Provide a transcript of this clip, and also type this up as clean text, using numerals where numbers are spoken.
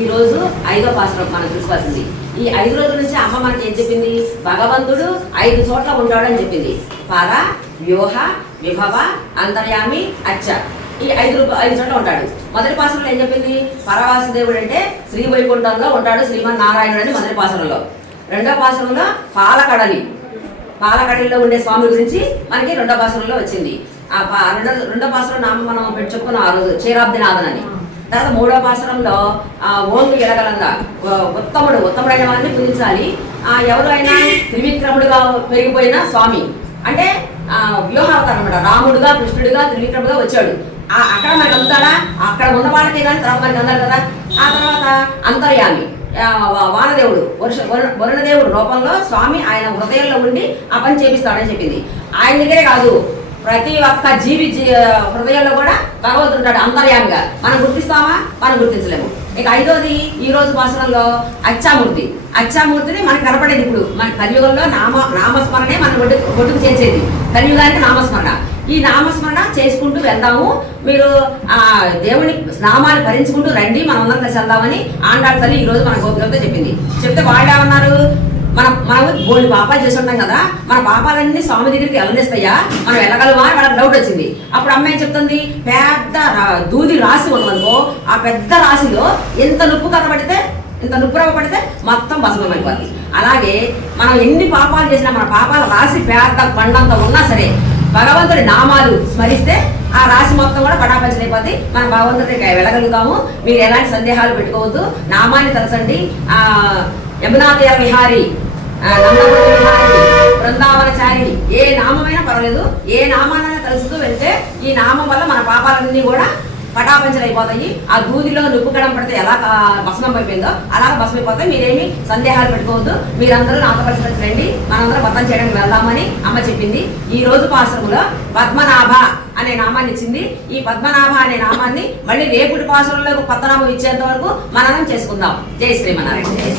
ఈ రోజు 5వ పాసురం మనం చూసుకోవాల్సింది. ఈ 5 రోజుల నుంచి అమ్మ మనకి ఏం చెప్పింది? భగవంతుడు 5 చోట్ల ఉంటాడు అని చెప్పింది. పర, వ్యూహ, విభవ, అంతర్యామి, అచ్చ. ఈ 5 చోట్ల ఉంటాడు. మొదటి పాసురంలో ఏం చెప్పింది? పరవాసుదేవుడు అంటే శ్రీ వైకుంఠంలో ఉంటాడు శ్రీమన్నారాయణుడు అని మొదటి పాసురంలో. రెండో పాసురంలో పాలకడలిలో ఉండే స్వామి గురించి మనకి రెండో పాసురంలో వచ్చింది. ఆ రెండో పాసురం నామం మనం చెప్పుకున్నాం ఆ రోజు, క్షీరాబ్దినాథన్ అని. తర్వాత మూడో పాసురంలో ఓంగు ఎడగలంగా ఉత్తముడైన వారిని పూజించాలి. ఎవరు అయినా త్రివిక్రముడుగా పెరిగిపోయిన స్వామి అంటే వ్యూహావతారం అనమాట. రాముడుగా కృష్ణుడిగా త్రివిక్రముడుగా వచ్చాడు. అక్కడ మనకి అందుతాడా? అక్కడ ఉన్న వాళ్ళకే కానీ తర్వాత మనకి అందాలి కదా. ఆ తర్వాత అంతర్యామి వానదేవుడు వరుణదేవుడు రూపంలో స్వామి ఆయన హృదయంలో ఉండి ఆ పని చేపిస్తాడని చెప్పింది. ఆయన దగ్గరే కాదు, ప్రతి ఒక్క జీవి హృదయంలో కూడా భగవంతుడు ఉంటాడు అంతర్యామిగా. మనం గుర్తిస్తామా? మనం గుర్తించలేము. ఇక 5వది ఈ రోజు పాసురంలో అచ్చామూర్తిని మనకు కనపడేది. ఇప్పుడు మన కలియుగంలో నామస్మరణే మన ఒడ్డుకు చేసేది. కలియుగానికి నామస్మరణ. ఈ నామస్మరణ చేసుకుంటూ వెళ్దాము. మీరు దేవుని నామాన్ని భరించుకుంటూ రండి, మనం అందరం కలిసి వెళ్దామని ఆండాళ్ళ తల్లి ఈ రోజు మన గోపికలతో చెప్పింది. చెప్తే వాళ్ళు ఏమన్నారు? మనం బోల్డ్ పాపాలు చేసి ఉంటాం కదా, మన పాపాలన్నీ స్వామి దగ్గరికి వెళ్ళనిస్తాయా, మనం వెళ్ళగలమా అని వాళ్ళకి డౌట్ వచ్చింది. అప్పుడు అమ్మాయి చెప్తుంది, పెద్ద దూది రాసి ఉండవనుకో, ఆ పెద్ద రాశిలో ఎంత నొప్పు కనబడితే ఇంత నొప్పు పడితే మొత్తం భస్మం అయిపోద్ది. అలాగే మనం ఎన్ని పాపాలు చేసినా మన పాపాల రాశి పెద్ద కొండంత ఉన్నా సరే భగవంతుడి నామాలు స్మరిస్తే ఆ రాశి మొత్తం కూడా పటాపంచలైపోద్ది. మనం భగవంతుడికి వెళ్ళగలుగుతాము. మీరు ఎలాంటి సందేహాలు పెట్టుకోవద్దు. నామాన్ని తలసండి. యమునా తీర విహారి, నందమూరి విహారి, బృందావనచారి, ఏ నామమైనా పర్వాలేదు. ఏ నామానైనా కలుస్తూ వెళ్తే ఈ నామం వల్ల మన పాపాలన్నీ కూడా పటాపంచలైపోతాయి. ఆ దూదిలో నుప్పుకడం పడితే ఎలా భస్మం అయిపోయిందో అలా భస్మం అయిపోతాయి. మీరేమి సందేహాలు పెట్టుకోవద్దు. మీరందరూ నాతో కలిసి రండి, మనందరం వ్రతం చేయడానికి వెళ్దామని అమ్మ చెప్పింది. ఈ రోజు పాసురంలో పద్మనాభ అనే నామాన్ని ఇచ్చింది. ఈ పద్మనాభ అనే నామాన్ని మళ్ళీ రేపుటి పాసురంలో కొత్త నామం ఇచ్చేంత వరకు మననం చేసుకుందాం. జై శ్రీమన్నారాయణ.